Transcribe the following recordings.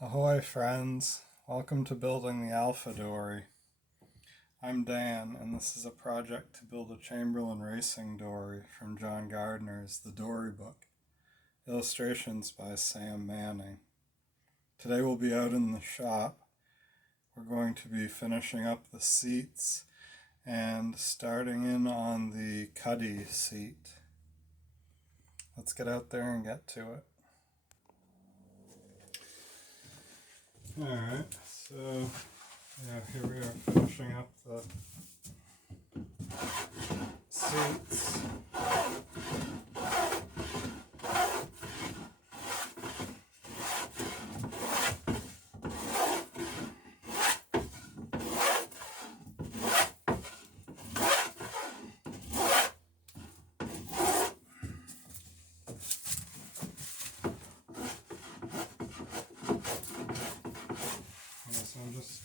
Ahoy friends, welcome to building the Alpha Dory. I'm Dan and this is a project to build a Chamberlain racing dory from John Gardner's The Dory Book. Illustrations by Sam Manning. Today we'll be out in the shop. We're going to be finishing up the seats and starting in on the cuddy seat. Let's get out there and get to it. Alright, so here we are finishing up the seats. So I'm just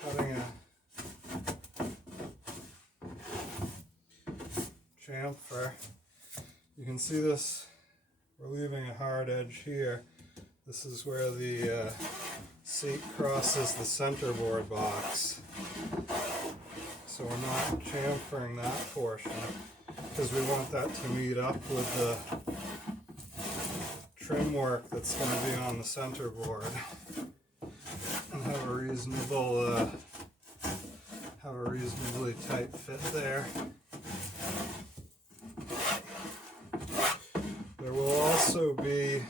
cutting a chamfer. You can see this, we're leaving a hard edge here. This is where the seat crosses the centerboard box. So we're not chamfering that portion because we want that to meet up with the trim work that's going to be on the centerboard. And have a reasonably tight fit there. There will also be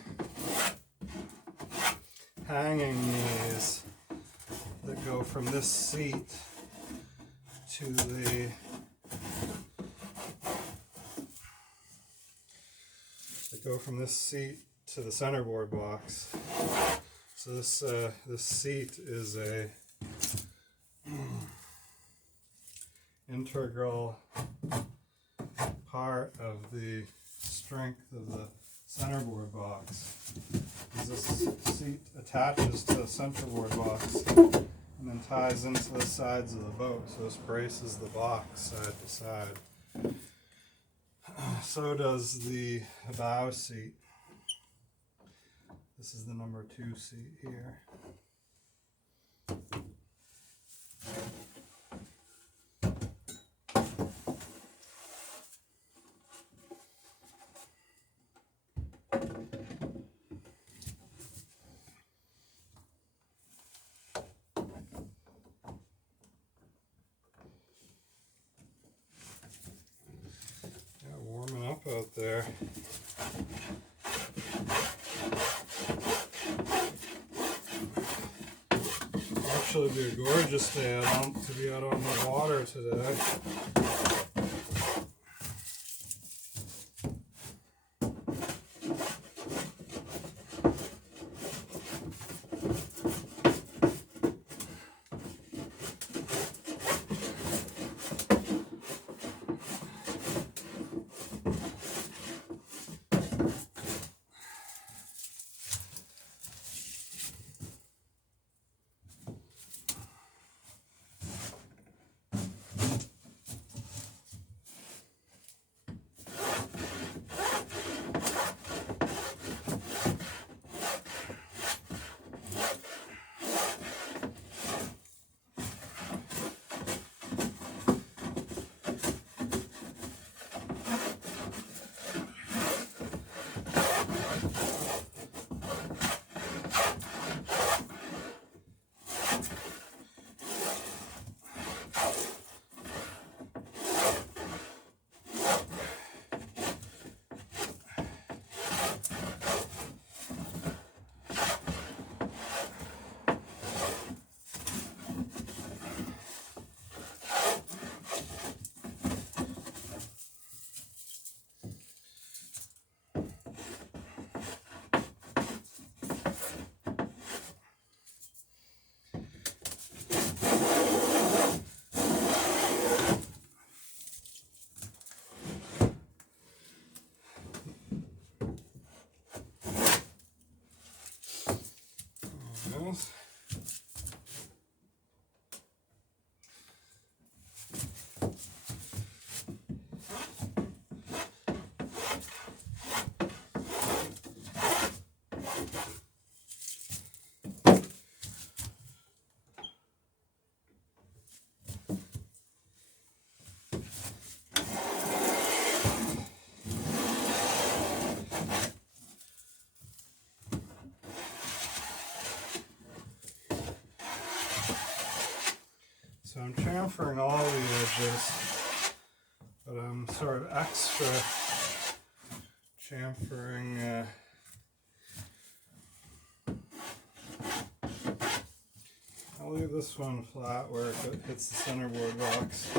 hanging knees that go from this seat to the centerboard box. So this seat is a integral part of the strength of the centerboard box. This seat attaches to the centerboard box and then ties into the sides of the boat. So this braces the box side to side. So does the bow seat. This is the number 2 seat here. Yeah, warming up out there. Actually be a gorgeous day to be out on the water today. chamfering all the edges, but I'm sort of extra chamfering I'll leave this one flat where it hits the centerboard box.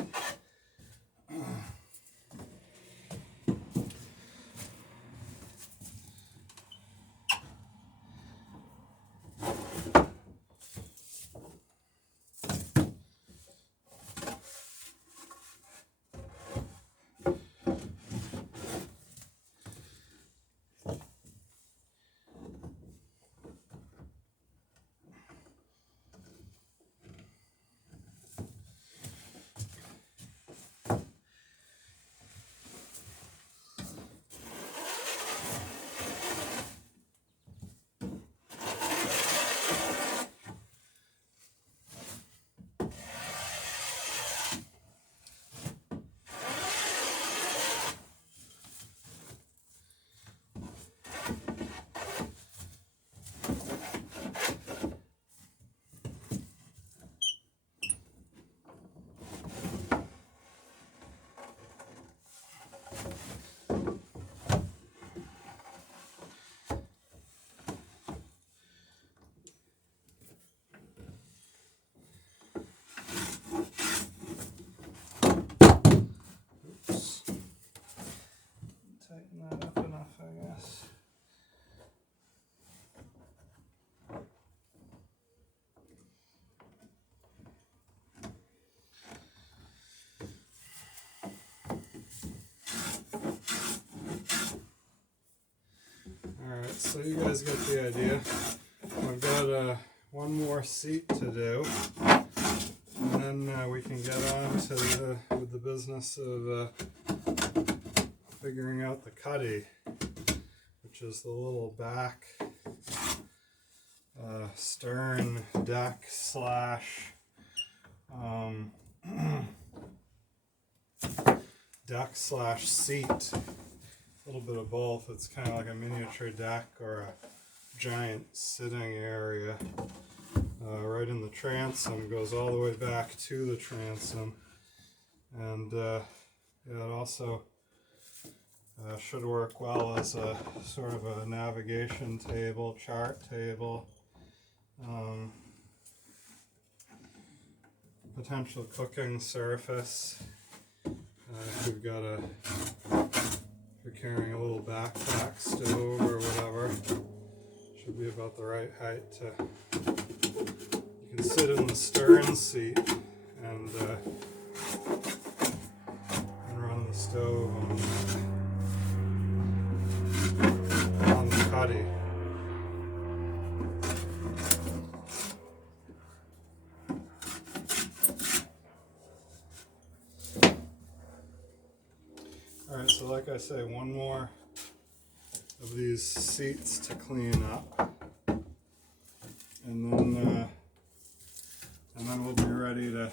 Tighten that up enough, I guess. Alright, so you guys get the idea. I've got one more seat to do, and then we can get on to the business of figuring out the cuddy, which is the little back stern deck slash seat. A little bit of both. It's kind of like a miniature deck or a giant sitting area. Right in the transom, goes all the way back to the transom, and yeah, it also should work well as a sort of a navigation table, chart table, potential cooking surface. If you've got if you're carrying a little backpack stove or whatever, should be about the right height to. You can sit in the stern seat and run the stove on the cuddy. Alright, so like I say, one more of these seats to clean up, and then we'll be ready to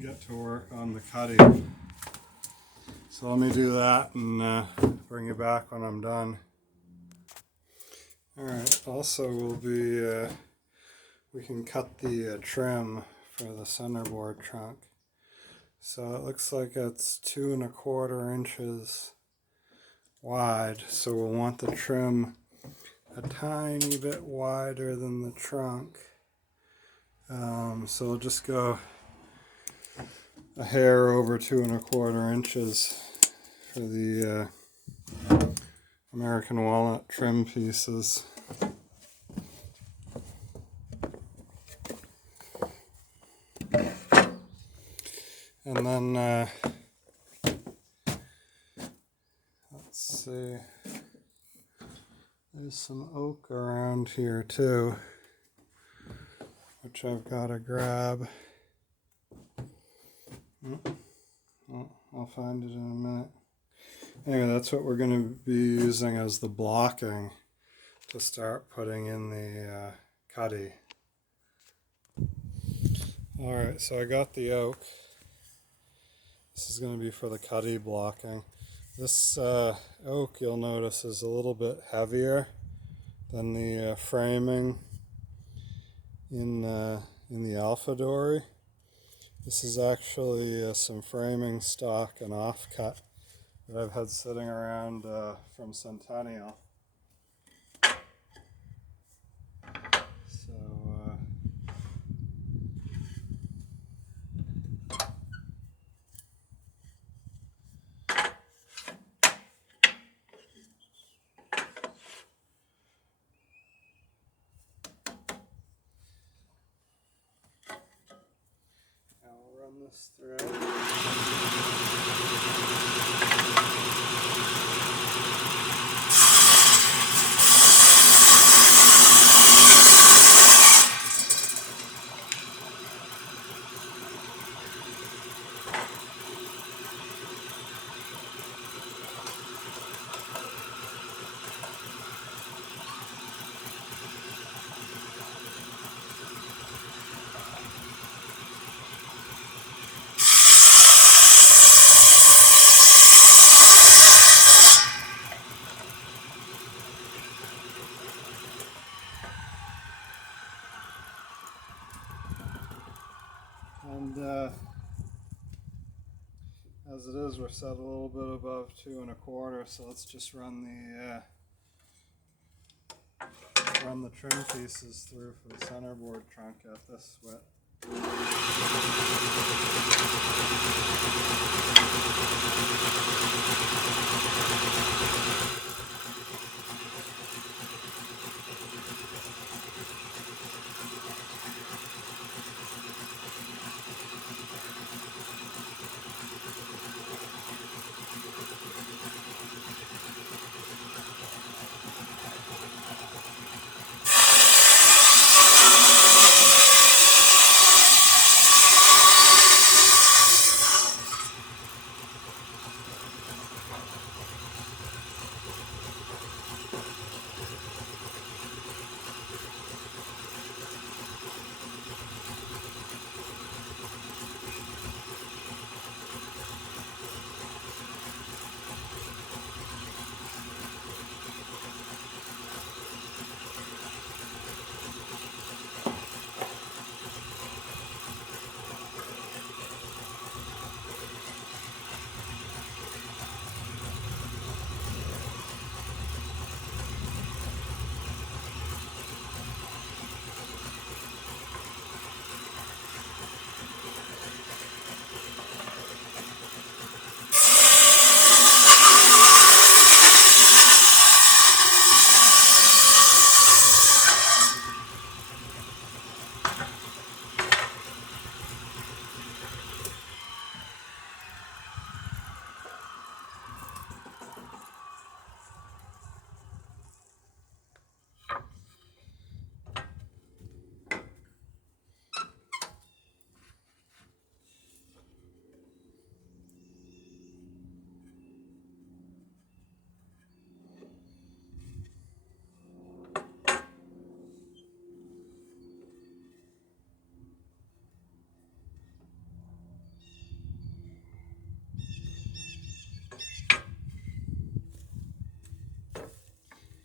get to work on the cuddy. So let me do that and bring you back when I'm done. Alright, also we can cut the trim for the centerboard trunk. So it looks like it's 2 1/4 inches wide, so we'll want the trim a tiny bit wider than the trunk. So we'll just go a hair over 2 1/4 inches for the American walnut trim pieces. And then let's see, there's some oak around here too, which I've got to grab. I'll find it in a minute. Anyway, that's what we're going to be using as the blocking to start putting in the cuddy. Alright, so I got the oak. This is going to be for the cuddy blocking. This oak, you'll notice, is a little bit heavier than the framing in in the Alpha Dory. This is actually some framing stock and offcut that I've had sitting around from Centennial. So I'll run this through. And as it is, we're set a little bit above 2 1/4, so let's just run the trim pieces through for the centerboard trunk at this width.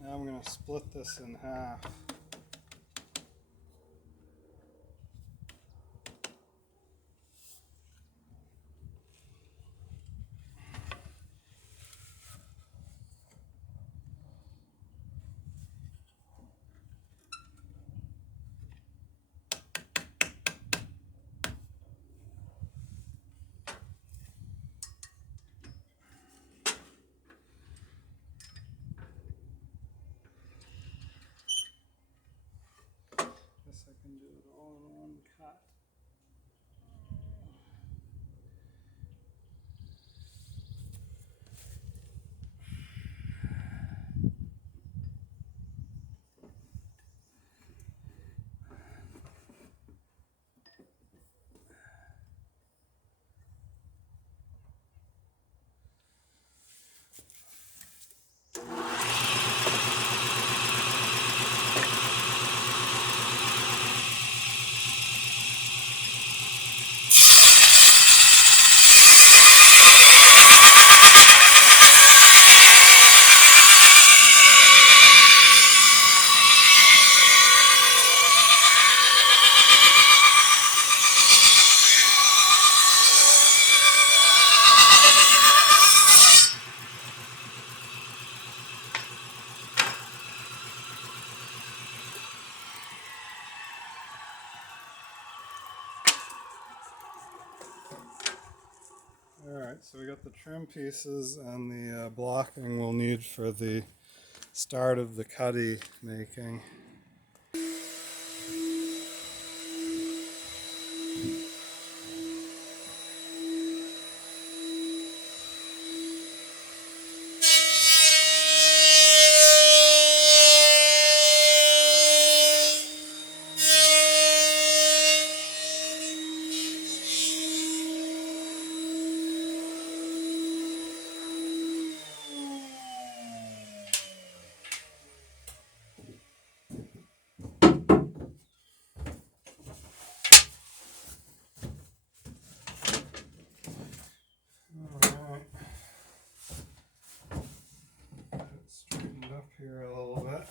Now I'm going to split this in half. Alright, so we got the trim pieces and the blocking we'll need for the start of the cuddy making. Alright, get it straightened up here a little bit.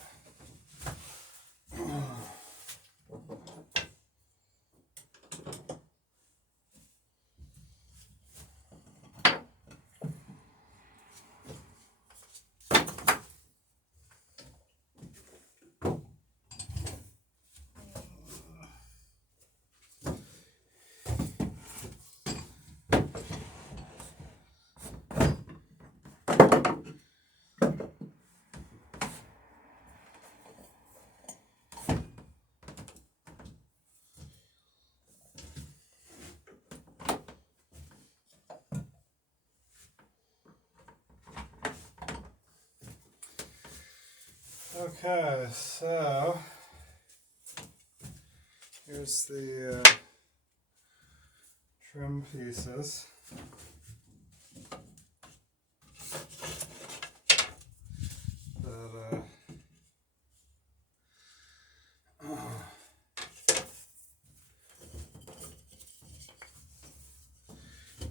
Okay, so here's the trim pieces.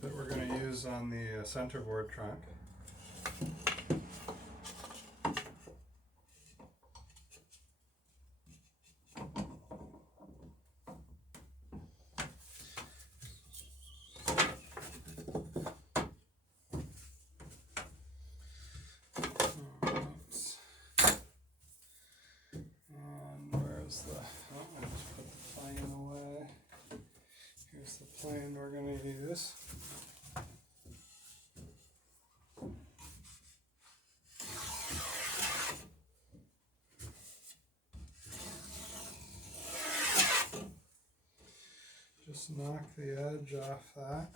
That we're going to use on the centerboard trunk. I just put the plane away. Here's the plane we're going to use. Just knock the edge off that.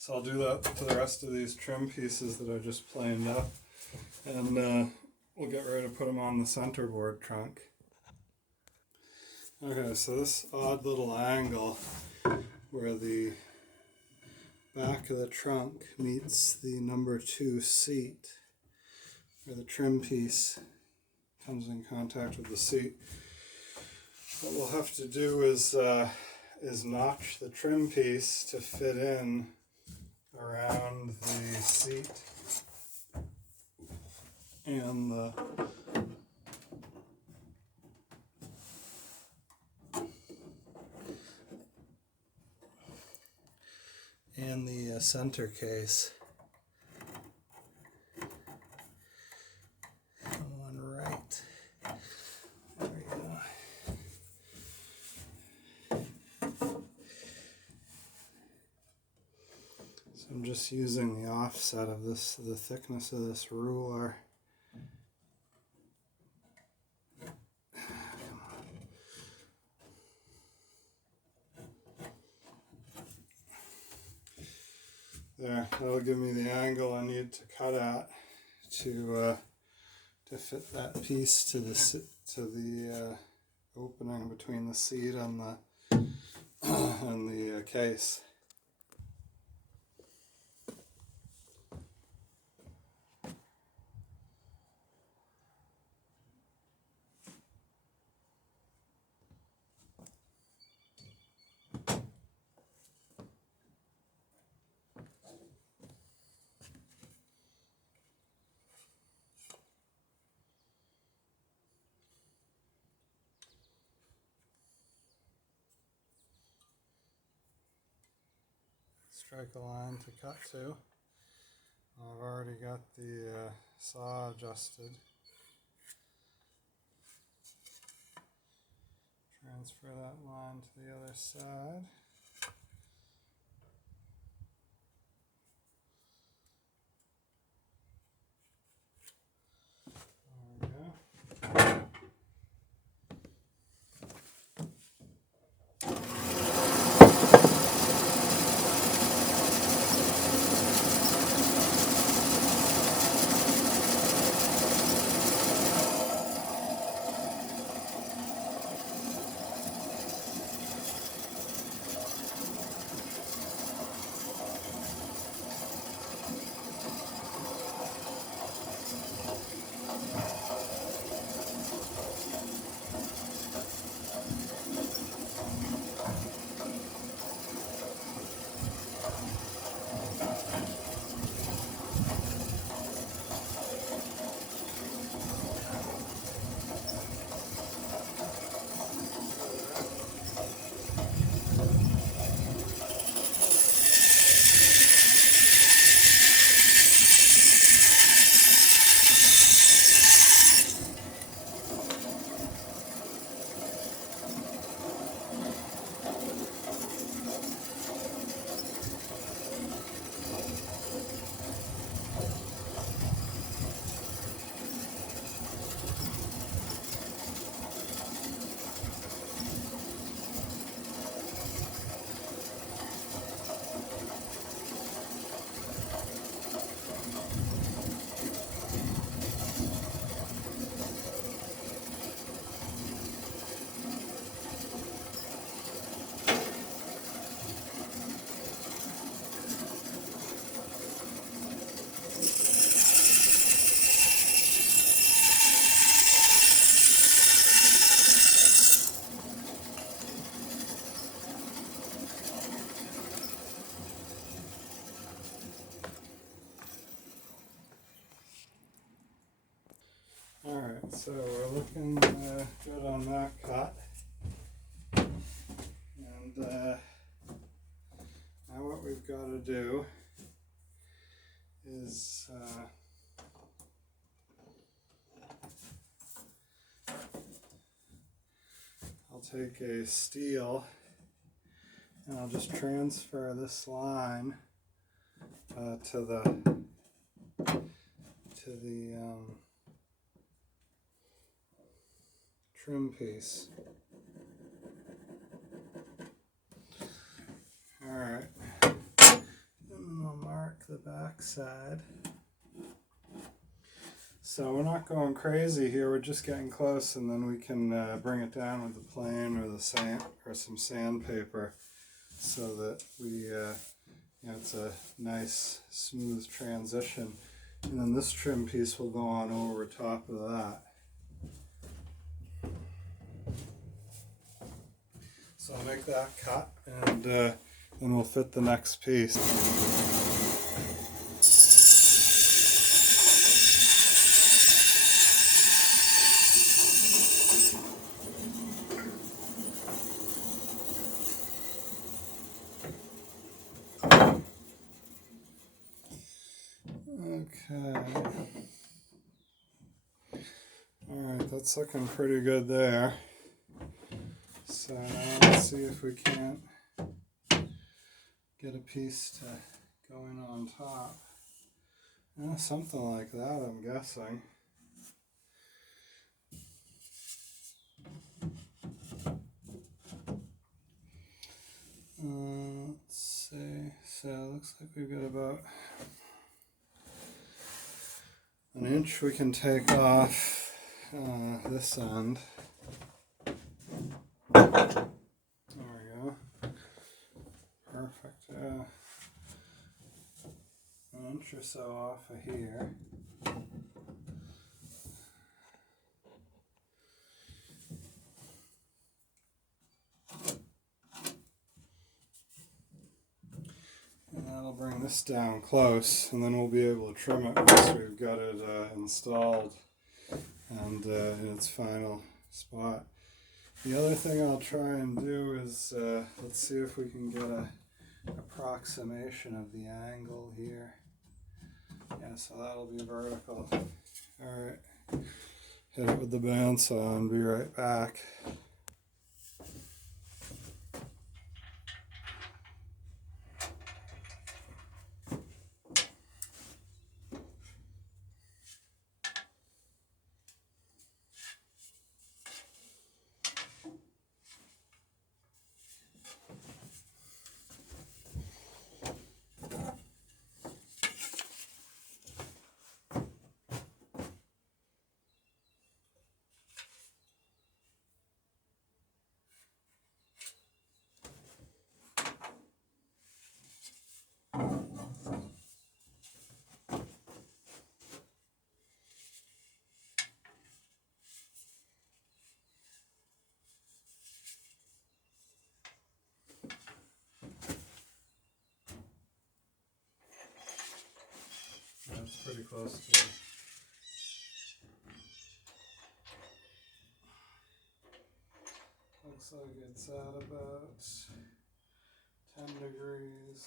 So I'll do that to the rest of these trim pieces that I just planed up, and we'll get ready to put them on the centerboard trunk. Okay, so this odd little angle where the back of the trunk meets the number 2 seat, where the trim piece comes in contact with the seat. What we'll have to do is notch the trim piece to fit in around the seat and the center case. One right. There we go. I'm just using the offset of this, the thickness of this ruler. There, that'll give me the angle I need to cut at to fit that piece to the opening between the seat and the case. strike a line to cut to. I've already got the saw adjusted. Transfer that line to the other side. There we go. Alright, so we're looking good on that cut. And now what we've got to do is I'll take a steel and I'll just transfer this line to the trim piece. Alright, and I'll mark the back side. So we're not going crazy here, we're just getting close, and then we can bring it down with the plane or the sand or some sandpaper so that we it's a nice smooth transition. And then this trim piece will go on over top of that. So I'll make that cut, and then we'll fit the next piece. Okay. Alright, that's looking pretty good there. So now let's see if we can't get a piece to go in on top. Something like that, I'm guessing. Let's see. So it looks like we've got about an inch we can take off this end. There we go. Perfect. An inch or so off of here. And that'll bring this down close, and then we'll be able to trim it once we've got it installed and in its final spot. The other thing I'll try and do is let's see if we can get a approximation of the angle here. Yeah, so that'll be vertical. Alright, hit it with the bandsaw and be right back. That's pretty close to it. Looks like it's at about 10 degrees.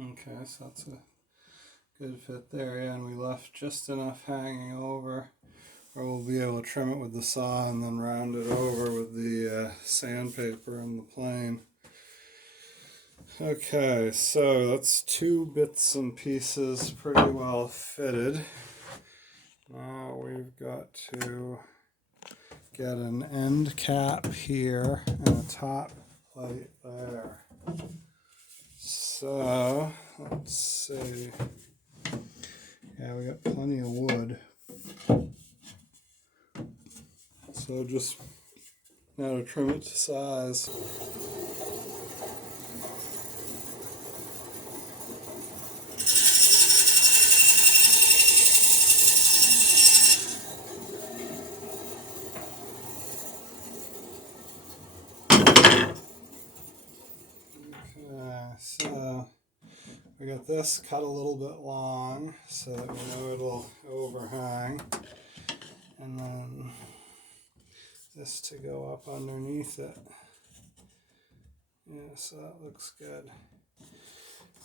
Okay, so that's a good fit there, yeah, and we left just enough hanging over where we'll be able to trim it with the saw and then round it over with the sandpaper and the plane. Okay, so that's 2 bits and pieces pretty well fitted. Now we've got to get an end cap here and a top plate there. So, let's see. Yeah, we got plenty of wood. So just now to trim it to size. Okay, so we got this cut a little bit long so that we know it'll overhang, and then this to go up underneath it. Yeah, so that looks good.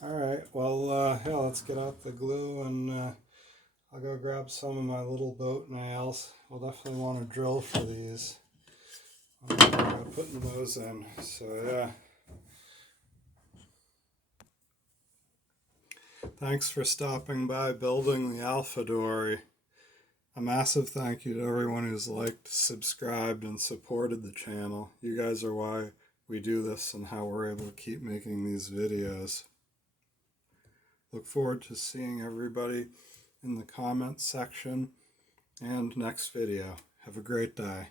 Alright, well, yeah, let's get out the glue and I'll go grab some of my little boat nails. We'll definitely want to drill for these. I'm putting those in, so yeah. Thanks for stopping by building the Alpha Dory. A massive thank you to everyone who's liked, subscribed, and supported the channel. You guys are why we do this and how we're able to keep making these videos. Look forward to seeing everybody in the comments section and next video. Have a great day.